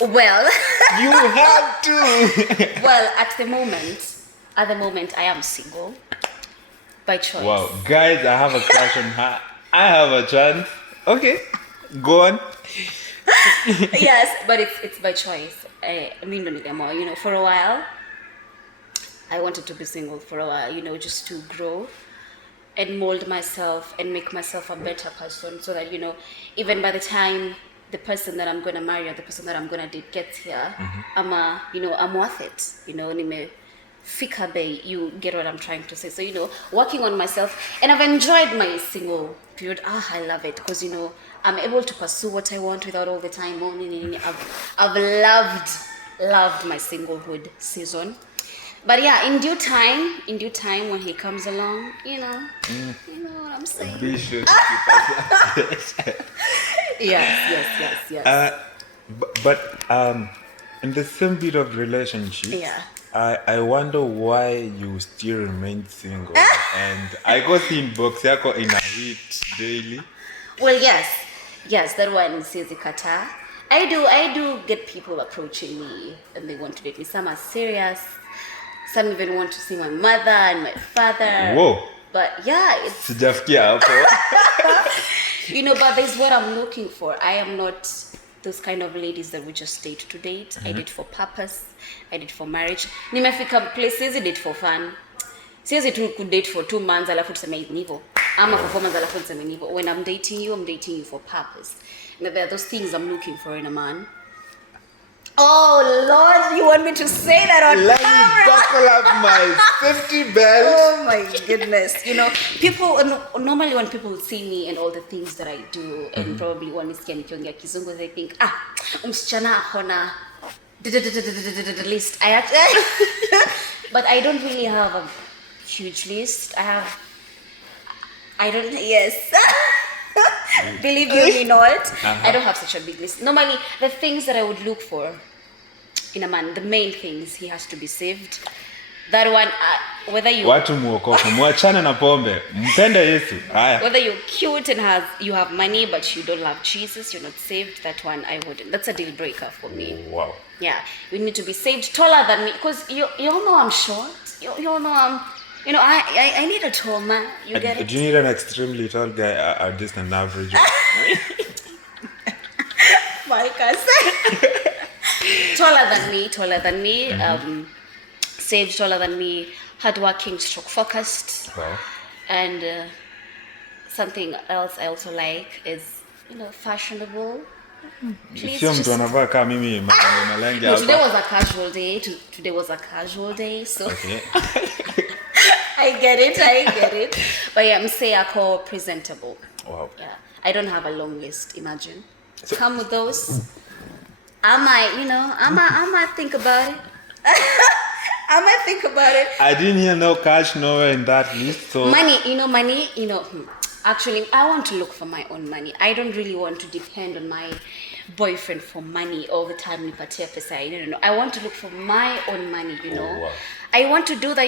Well, You have to. well, at the moment, I am single by choice. Wow, guys, I have a crush on her. I have a chance. Okay, go on. Yes, but it's by choice. For a while, I wanted to be single for a while, just to grow and mold myself and make myself a better person so that, even by the time the person that I'm going to marry or the person that I'm going to date gets here, I'm worth it. Fika bay, you get what I'm trying to say. So, working on myself, and I've enjoyed my single period. I love it because, I'm able to pursue what I want without all the time. I've loved my singlehood season. But yeah, in due time, when he comes along, you know what I'm saying. Be sure to keep us updated. Yes. But in the same bit of relationship, Yeah. I wonder why you still remain single. And I got in box yako in a hit daily. Well, yes, that one says kata. I do get people approaching me and they want to date me. Some are serious. Some even want to see my mother and my father. Whoa. But yeah, it's Sijafikia hapo. but there's what I'm looking for. I am not those kind of ladies that we just date to date. I date for purpose. I date for marriage. Nimefika places, I date for fun. Siwezi tu date for 2 months alafu tuseme ni hivyo. Ama for 4 months alafu tuseme ni hivyo. When I'm dating you for purpose. And there are those things I'm looking for in a man. Oh Lord, you want me to say that on Let me camera? buckle up my safety belt. Oh my goodness. People normally when people see me and all the things that I do and probably wanisikia nikiongea kizungu, they think, msichana hona list. But I don't really have a huge list. Yes. Believe you me not, I don't have such a big list. Normally, the things that I would look for in a man, the main things, he has to be saved. That one, whether Watu muokoke, muachane na pombe, mpende Yesu. Haya. Whether you're cute and you have money but you don't love Jesus, you're not saved, that one I wouldn't. That's a deal breaker for me. Wow. Yeah, you need to be saved, taller than me, because you all know I'm short. You all know I need a tall man. You get it? Do you need an extremely tall guy or just an average? Taller than me, saved, taller than me, hardworking, stroke focused. Wow. And something else I also like is, fashionable. Sio mtu anavaa kama mimi malengi hapa. Today was a casual day. Today was a casual day, so Okay. I get it. But yeah, I'm say I call presentable. Wow. Yeah. I don't have a long list, imagine. Come with those. I might think about it. I didn't hear no cash nowhere in that list. So money. Actually, I want to look for my own money. I don't really want to depend on my boyfriend for money all the time. Nipatia pesa. No. I want to look for my own money. Oh, wow. I want to do that.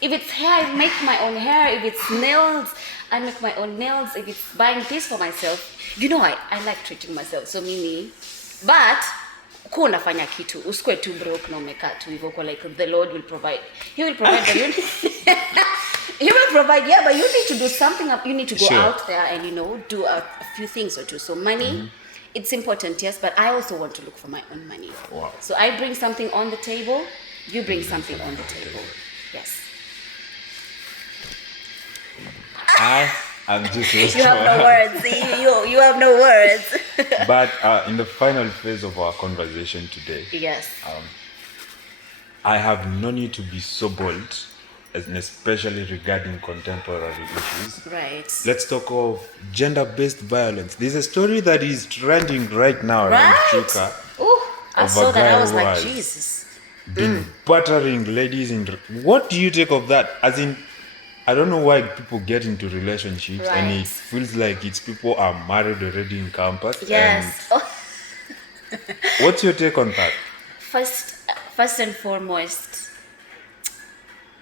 If it's hair, I make my own hair. If it's nails, I make my own nails. If it's buying this for myself, I like treating myself. So mimi, but kuwa unafanya kitu usikwe tu broke na umekaa tu hivyo kwa like the Lord will provide. He will provide, but He will provide, yeah, but you need to do something. You need to go out there and do a few things or two. So money, it's important, yes, but I also want to look for my own money. Wow. So I bring something on the table, you bring something on the table. Yes. I'm just lost. You have no words. You have no words. But in the final phase of our conversation today, yes, I have known you to be so bold, and especially regarding contemporary issues. Right. Let's talk of gender-based violence. There's a story that is trending right now around CHUKA. Oh, I saw that. I was like, Jesus. Been battering ladies in. What do you take of that? As in, I don't know why people get into relationships and it feels like it's people are married already in campus. Yes. What's your take on that? First and foremost,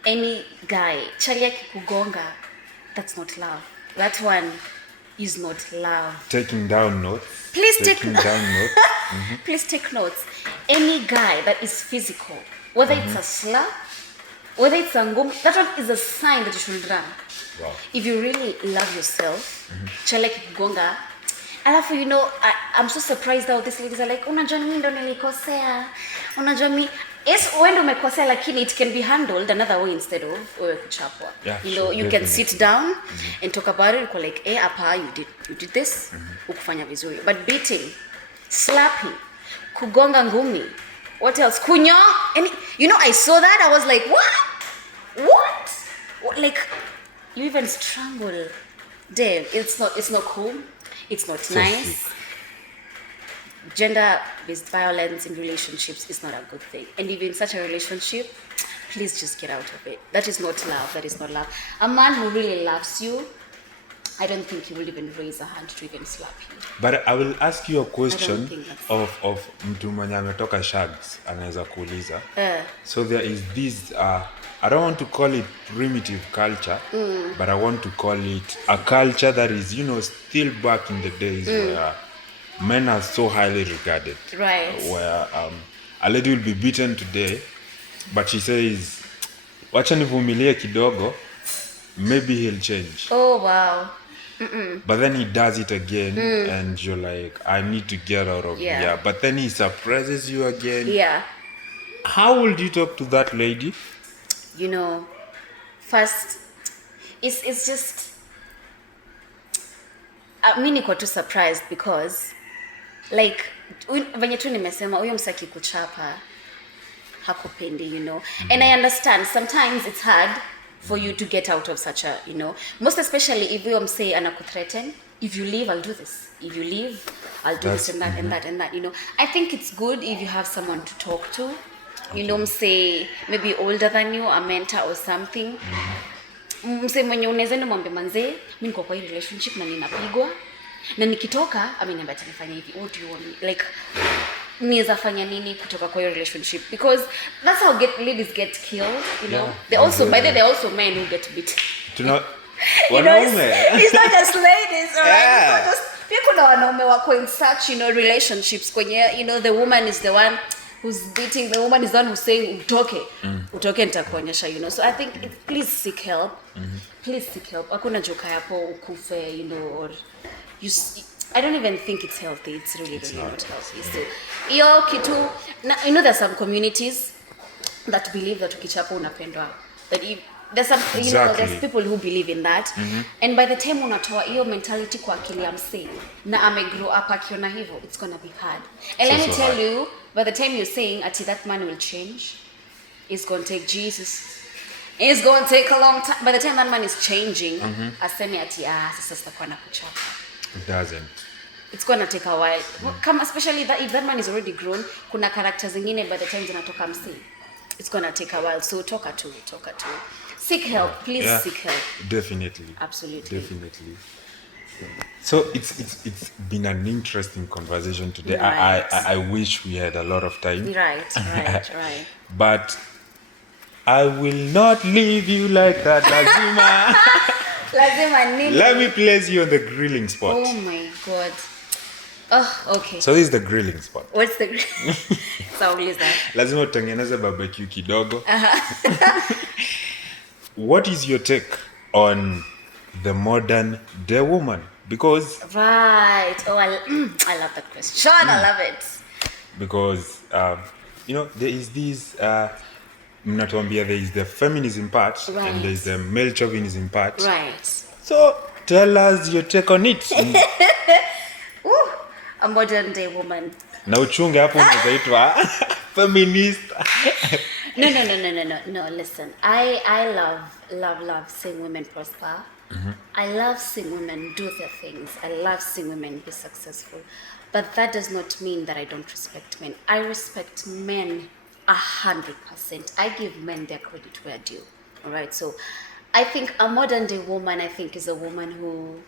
any guy, chali yake kugonga, that's not love. That one, is not love. Taking down notes. Please Taking down notes. Please take notes. Any guy that is physical, whether it's a slur, whether it's a ngum, that one is a sign that you should run. Wow. If you really love yourself, chale kigonga. Alafu, you know, I'm so surprised how these ladies are like, unajua mimi ndo nilikosea. Unajua mimi, yes, when umekosea, lakini it can be handled another way instead of wewe kuchapwa. Yeah, you know, sure, you definitely. can sit down and talk about it. Uko like, hapa you did this, ukufanya vizuri. But beating, slapping, kugonga ngumi, what else? Kunyo? And you know, I saw that, I was like, what? Like, you even strangle. Damn, it's not cool. It's not So nice. sick. Gender-based violence in relationships is not a good thing. And if you're in such a relationship, please just get out of it. That is not love. That is not love. A man who really loves you, I don't think he will even raise a hand to even slap you. But I will ask you a question think that's- of mtu mwenye ametoka shags anaweza kuuliza. So there is this I don't want to call it primitive culture, but I want to call it a culture that is, you know, still back in the days where men are so highly regarded. Right. Where a lady will be beaten today, but she says, wacha nivumilie kidogo, maybe he'll change. Oh, wow. But then he does it again, and you're like, I need to get out of Yeah. here. But then he surprises you again. Yeah. How would you talk to that lady? You know, first, it's just, mi niko too surprised because, like, venye tu nimesema, huyo msaki kuchapa, hakupendi, you know. And I understand, sometimes it's hard for you to get out of such a, you know, most especially if huyo msee anakuthreaten, if you leave, I'll do this. If you leave, I'll do this and that and that and that, you know. I think it's good if you have someone to talk to. You know, msee maybe older than you, a mentor or something. Msee mwenye unaweza ndo mwambie manze, mimi niko kwa hii relationship na ninapigwa. Na nikitoka, ameniambia atanifanya hivi. What do you want me? Like, niweza fanya nini kutoka kwa hiyo relationship? Because that's how ladies get killed, you know. Yeah. They also, by the way, there are also men who get beaten. You know, You know, it's not just ladies, alright? Yeah. It's not just, pia kuna wanaume wako in such, you know, relationships kwenye, you know, the woman is the one who's beating, the woman is the one who's saying utoke nitakuonyesha, you know. So I think please seek help. Please seek help. Hakuna joka yapo ukufe, you know, or I don't even think it's healthy. It's really not healthy. So iyo kitu you know, there's some communities that believe that ukichapa unapendwa, that if there's some, you know, there's people who believe in that. And by the time unatoa hiyo mentality kwa akili ya msee na ame grow up akiona hivyo, it's gonna be hard. And let me tell you, by the time you're saying ati that man will change, it's gonna take Jesus. It's gonna take a long time. By the time that man is changing, aseme ati sasa sitakuwa na kuchapa. it doesn't. It's gonna take a while. Come, especially that if that man is already grown, kuna characters zingine by the time zinatoka msee, it's gonna take a while. So talk to. Seek help, please. Yeah, seek help. Definitely. Absolutely. Definitely. So it's been an interesting conversation today. Right. I wish we had a lot of time. Right. But I will not leave you like that, Lazima. Lazima nini? Let me place you on the grilling spot. Oh my god. Oh, okay. So this is the grilling spot. What's the Sauliza. Lazima utengeneze barbecue kidogo. What is your take on the modern day woman? Because Right. Oh, I love that question. I love it. because you know, there is this mnatuambia there is the feminism part, Right. and there is the male chauvinism part. Right. So tell us your take on it. Ooh, a modern day woman. Na uchunge hapo unazaitwa feminist. No. Listen, I love seeing women prosper. I love seeing women do their things. I love seeing women be successful. But that does not mean that I don't respect men. I respect men 100%. I give men their credit where due. All right. So I think a modern day woman, I think, is a woman who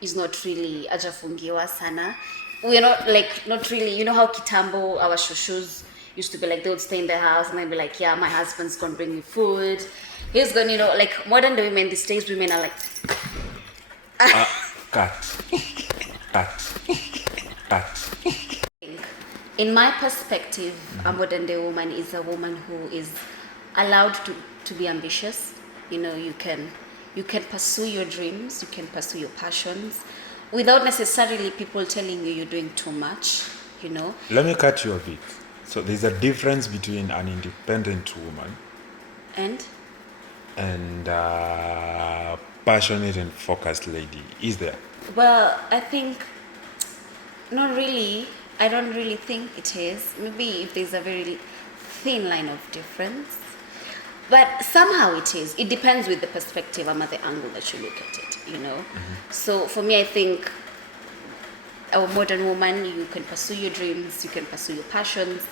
is not really ajafungiwa sana. We're not really, you know how kitambo, our shushus used to be like, they would stay in the house and they'd be like, yeah, my husband's gonna bring me food. He's gonna, you know, like modern day women, these days women are like, cut. In my perspective, a modern day woman is a woman who is allowed to be ambitious. You can pursue your dreams, you can pursue your passions without necessarily people telling you you're doing too much. Let me cut you a bit. So there's a difference between an independent woman and a passionate and focused lady. Is there? Well, I think not really. I don't really think it is. Maybe if there's a very thin line of difference, but somehow it is. It depends with the perspective and the angle that you look at it. So for me, I think a modern woman, you can pursue your dreams, you can pursue your passions,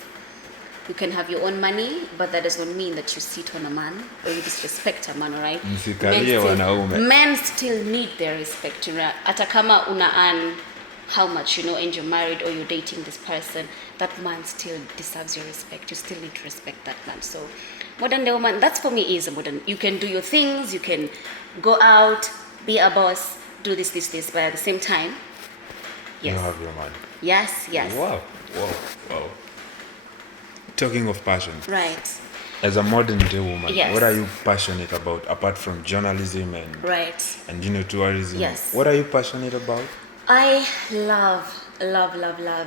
you can have your own money, but that does not mean that you sit on a man or you disrespect a man, right? Men still need their respect. Hata kama una earn how much, and you're married or you're dating this person, that man still deserves your respect. You still need to respect that man. So modern day woman, that's for me is a modern. You can do your things, you can go out, be a boss, do this, but at the same time, yes. You have your money. Yes. Wow. Talking of passion. Right. As a modern day woman, yes. What are you passionate about apart from journalism and right. and tourism? Yes. What are you passionate about? I love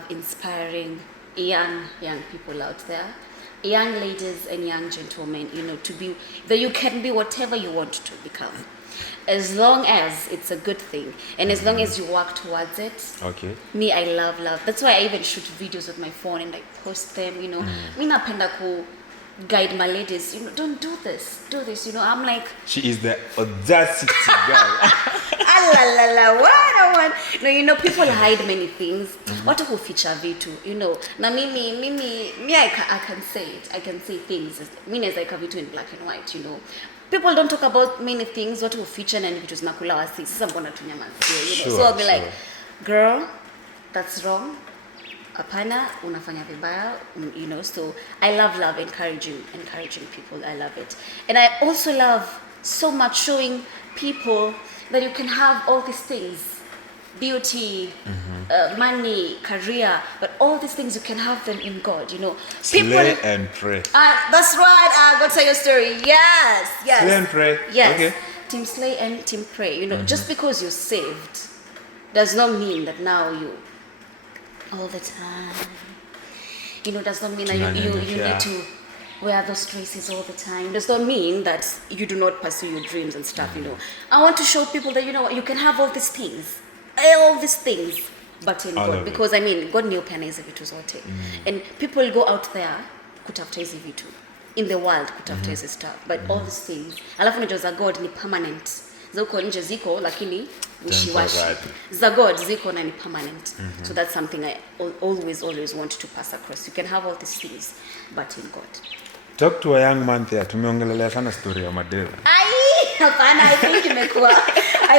inspiring young people out there, young ladies and young gentlemen, to be that you can be whatever you want to become, as long as it's a good thing and as long as you work towards it. Okay. Me, I love. That's why I even shoot videos with my phone and I post them. Me napenda ku guide my ladies. Don't do this. I'm like. She is the audacity girl. No, people hide many things. Watu huficha vitu, na mimi I can say it. I can say things. Mimi naweza vitu in black and white, People don't talk about many things. Watu huficha na vitu zinakula wasi. Sasa mbona tunyamazie, Sure, so I'll be like, girl, that's wrong. Apana, unafanya vibaya, So I love encouraging people. I love it. And I also love so much showing people that you can have all these things, beauty, money, career, but all these things you can have them in God. Slay and pray. That's right. Go tell your story. Yes. Slay and pray. Yes. Okay. Team slay and team pray. Just because you're saved does not mean that now you all the time. Does not mean that you need to wear those dresses all the time. Does not mean that you do not pursue your dreams and stuff. I want to show people that you can have all these things, but in God, because God knew peneza vitu zote, and people go out there kutafuta hizi vitu in the world, kutafuta hizi stuff, but all these things, alafu unajua za God ni permanent, za huko nje ziko lakini wishy-washy. Za God ziko na ni permanent. So that's something I always want to pass across. You can have all these things, but in God. Talk to a young man there. Tumeongelelea sana story ya madera. I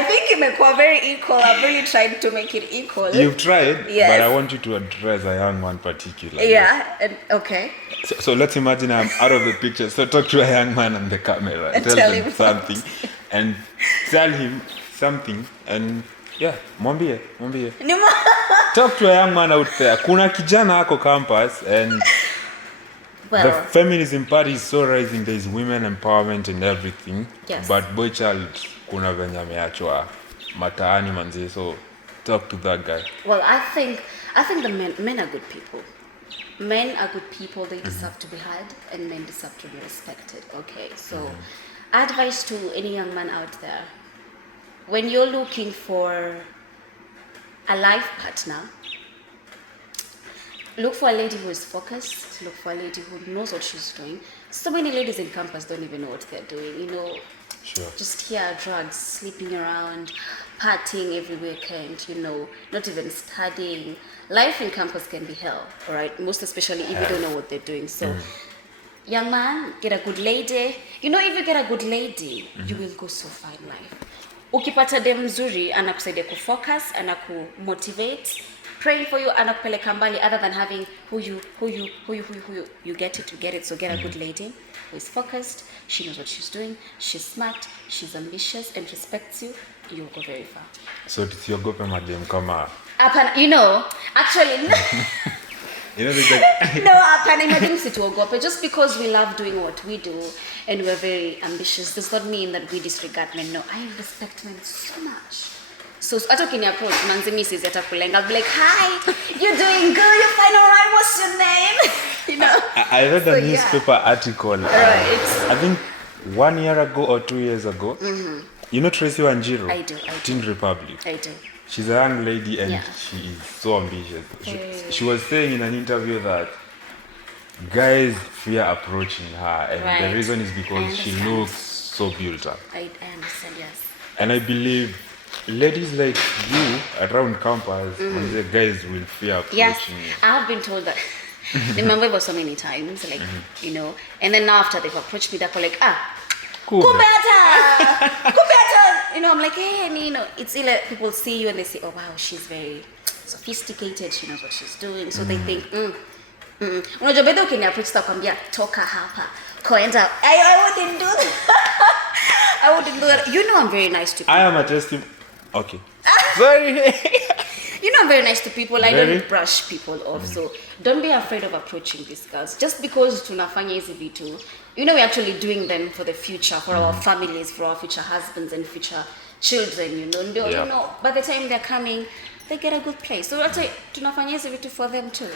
think imekuwa very equal. I've really tried to make it equal. You've tried, yes. But I want you to address a young one particularly. Yeah, okay. So let's imagine I'm out of the picture. So talk to a young man on the camera. And tell him something. And tell him something. And yeah, mwambie. Talk to a young man out there. Kuna kijana ako campus and the feminism part is so rising. There is women empowerment and everything. Yes. But boy child, kuna venye ameachwa mataani manzi. So talk to that guy. Well, I think the men are good people. Men are good people. They deserve to be heard, and men deserve to be respected. Okay, so advice to any young man out there: when you're looking for a life partner, look for a lady who is focused. Look for a lady who knows what she's doing. So many ladies in campus don't even know what they're doing. Sure. Just here, drugs, sleeping around, partying every weekend. Not even studying. Life in campus can be hell, all right? Most especially if you don't know what they're doing. So, young man, get a good lady. If you get a good lady, you will go so far in life. Ukipata dem mzuri, anakusaidia kufocus, anakumotivate, praying for you, anakupeleka mbali, other than having who you get it. So get a good lady who is focused, she knows what she's doing, she's smart, she's ambitious and respects you. you'll go very far. So tusiogope madem kama You know, actually, you know there's like no, hapana, imagine situogope. Just because we love doing what we do and we're very ambitious does not mean that we disregard men. No, I respect men so much. So hata ukini approach manzi misses hata kulenga, I'll be like, hi, you're doing good, you're fine, alright, what's your name? You know. I read a newspaper article. Right. I think 1 year ago or 2 years ago. You know Tracy Wanjiru? I do. Teen Republic. I do. She's a young lady and Yeah. she is so ambitious. She was saying in an interview that guys fear approaching her, and Right. the reason is because she understand. looks so built up. I understand, yes. And I believe ladies like you around campus, when the guys will fear approaching Yes, you. I have been told that. Remember, it was so many times, like, you know, and then after they've approached me, they're like, Cool. Kubeta! Kubeta! You know, I'm like, hey, and you know, it's like people see you and they say, oh wow, she's very sophisticated, she knows what she's doing. So they think, unajua bedha ukiniapproach takwambia toka hapa. Koenda. I wouldn't do that. I wouldn't do that. You know I'm very nice to people. I am a testimony. Okay. Sorry. You know I'm very nice to people. I Very? don't brush people off. So don't be afraid of approaching these girls. Just because tunafanya hizi vitu, you know, we're actually doing them for the future, for our families, for our future husbands and future children, you know. And Yeah. you know, by the time they're coming, they get a good place. So actually tunafanya hizi vitu for them too.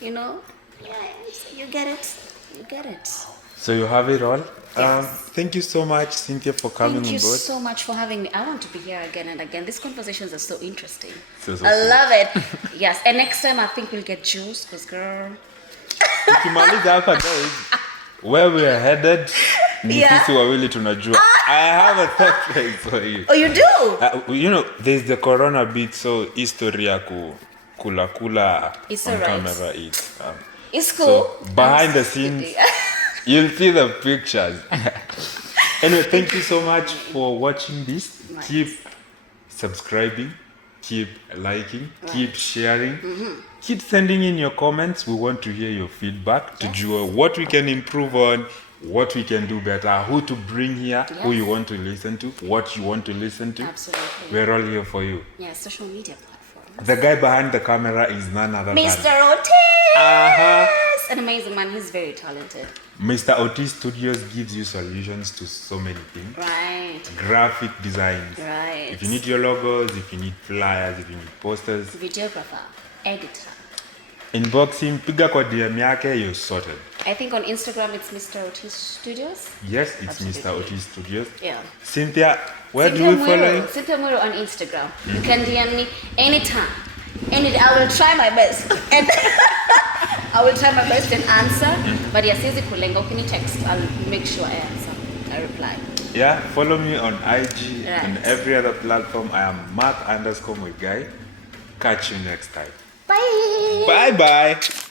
You know? Yeah, so you get it. You get it. So you have it all. Yes. Thank you so much, Cynthia, for coming Thank you on board. so much for having me. I want to be here again and again. These conversations are so interesting. So I sweet. love it. Yes, and next time I think we'll get juice, because girl. Tukimaliza hapa guys, where we are headed ni Yeah. sisi wawili tunajua. I have a surprise for you. Oh, you do? You know, there's the corona bit, so history ya kula It's on alright. camera is. It's cool. So behind the I'm scenes, kidding. you'll see the pictures. Anyway, thank you so much for watching this. Nice. Keep subscribing, keep liking, keep sharing, keep sending in your comments. We want to hear your feedback to do what we can improve on, what we can do better, who to bring here, who you want to listen to, what you want to listen to. Absolutely. We're all here for you. Yeah, social media platform. The guy behind the camera is none other Mr. than Otis! Uh-huh. An amazing man. He's very talented. Mr. OTIS Studios gives you solutions to so many things. Right. Graphic designs. Right. If you need your logos, if you need flyers, if you need posters, Videographer. Editor. inbox him, piga kwa DM yake, you're sorted. I think on Instagram it's Mr. Otis Studios. Yes, it's Mr. Absolutely. OTIS Studios. Yeah. Cynthia, where Cynthia do we follow you? Mwiro. Cynthia Mwiro on Instagram. You can DM me anytime. I will try my best. And I will try my best and answer. But yes, siwezi kulenga. Ukini text, I'll make sure I answer. I reply. Yeah, follow me on IG and Right. every other platform. I am Mark_Muigai. Catch you next time. Bye. Bye bye.